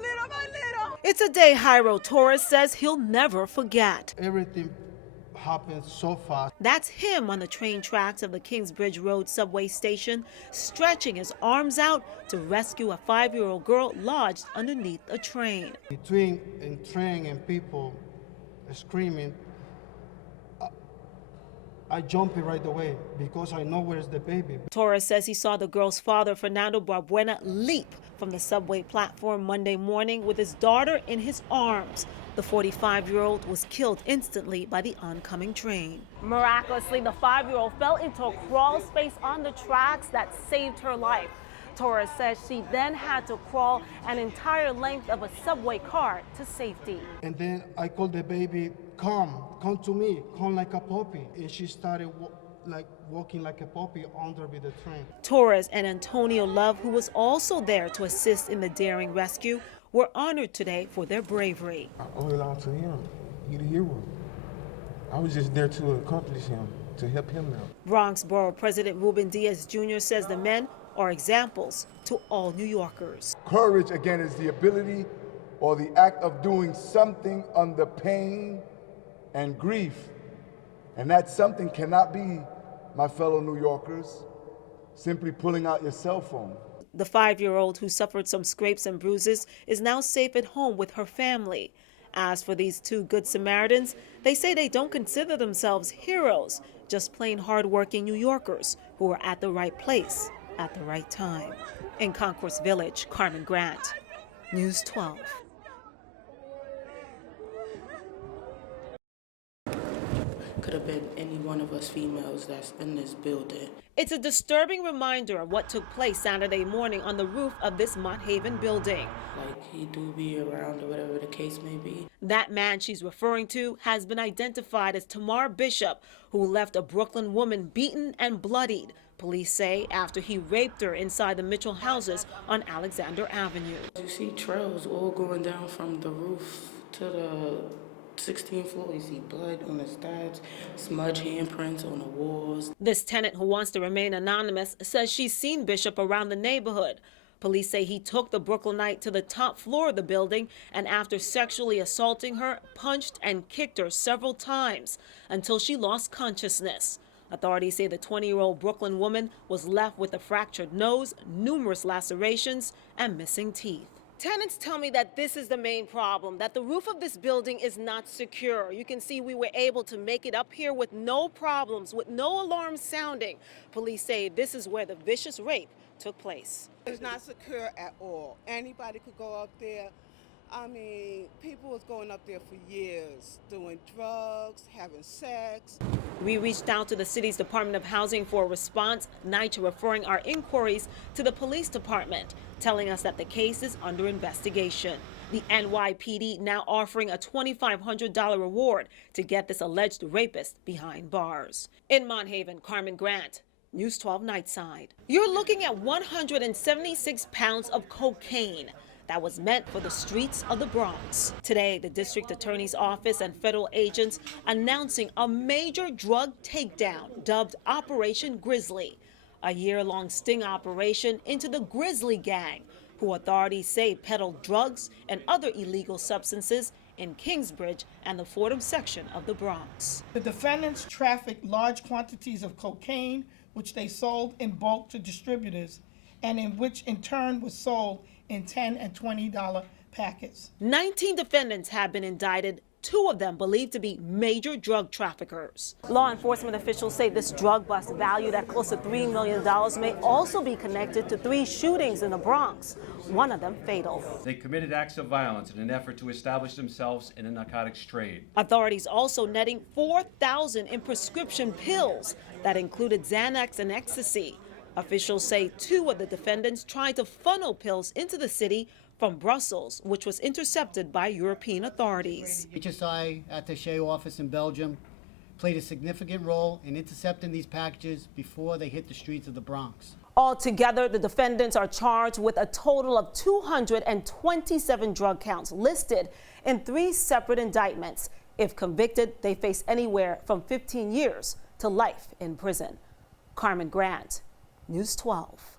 my little. It's a day Jairo Torres says he'll never forget. Everything happened so fast. That's him on the train tracks of the Kingsbridge Road subway station, stretching his arms out to rescue a 5-year-old girl lodged underneath a train. Between a train and people screaming, I jumped right away because I know where's the baby. Torres says he saw the girl's father, Fernando Barbuena, leap from the subway platform Monday morning with his daughter in his arms. The 45-year-old was killed instantly by the oncoming train. Miraculously, the 5-year-old fell into a crawl space on the tracks that saved her life. Torres says she then had to crawl an entire length of a subway car to safety. And then I called the baby, come to me, come like a puppy. And she started walking like a puppy under with the train. Torres and Antonio Love, who was also there to assist in the daring rescue, were honored today for their bravery. I owe it all to him. He's the hero. I was just there to accomplish him, to help him out. Bronx Borough President Ruben Diaz Jr. says the men are examples to all New Yorkers. Courage, again, is the ability or the act of doing something under pain and grief. And that something cannot be, my fellow New Yorkers, simply pulling out your cell phone. The 5-year-old, who suffered some scrapes and bruises, is now safe at home with her family. As for these two Good Samaritans, they say they don't consider themselves heroes, just plain hardworking New Yorkers who are at the right place at the right time. In Concourse Village, Carmen Grant, News 12. Could have been any one of us females that's in this building. It's a disturbing reminder of what took place Saturday morning on the roof of this Mott Haven building. Like, he do be around or whatever the case may be. That man she's referring to has been identified as Tamar Bishop, who left a Brooklyn woman beaten and bloodied, police say, after he raped her inside the Mitchell houses on Alexander Avenue. You see trails all going down from the roof to the 16th floor. You see blood on the steps, smudge handprints on the walls. This tenant, who wants to remain anonymous, says she's seen Bishop around the neighborhood. Police say he took the Brooklynite to the top floor of the building and, after sexually assaulting her, punched and kicked her several times until she lost consciousness. Authorities say the 20-year-old Brooklyn woman was left with a fractured nose, numerous lacerations, and missing teeth. Tenants tell me that this is the main problem, that the roof of this building is not secure. You can see we were able to make it up here with no problems, with no alarms sounding. Police say this is where the vicious rape took place. It's not secure at all. Anybody could go up there. I mean, people was going up there for years, doing drugs, having sex. We reached out to the city's Department of Housing for a response, NYCHA referring our inquiries to the police department, telling us that the case is under investigation. The NYPD now offering a $2,500 reward to get this alleged rapist behind bars. In Mott Haven, Carmen Grant, News 12 Nightside. You're looking at 176 pounds of cocaine that was meant for the streets of the Bronx. Today, the district attorney's office and federal agents announcing a major drug takedown dubbed Operation Grizzly, a year-long sting operation into the Grizzly Gang, who authorities say peddled drugs and other illegal substances in Kingsbridge and the Fordham section of the Bronx. The defendants trafficked large quantities of cocaine, which they sold in bulk to distributors, and in which in turn was sold in $10 and $20 packets. 19 defendants have been indicted, 2 of them believed to be major drug traffickers. Law enforcement officials say this drug bust, valued at close to $3 million, may also be connected to 3 shootings in the Bronx, one of them fatal. They committed acts of violence in an effort to establish themselves in a narcotics trade. Authorities also netting 4,000 in prescription pills that included Xanax and ecstasy. Officials say 2 of the defendants tried to funnel pills into the city from Brussels, which was intercepted by European authorities. HSI Attaché office in Belgium played a significant role in intercepting these packages before they hit the streets of the Bronx. Altogether, the defendants are charged with a total of 227 drug counts listed in 3 separate indictments. If convicted, they face anywhere from 15 years to life in prison. Carmen Grant, News 12.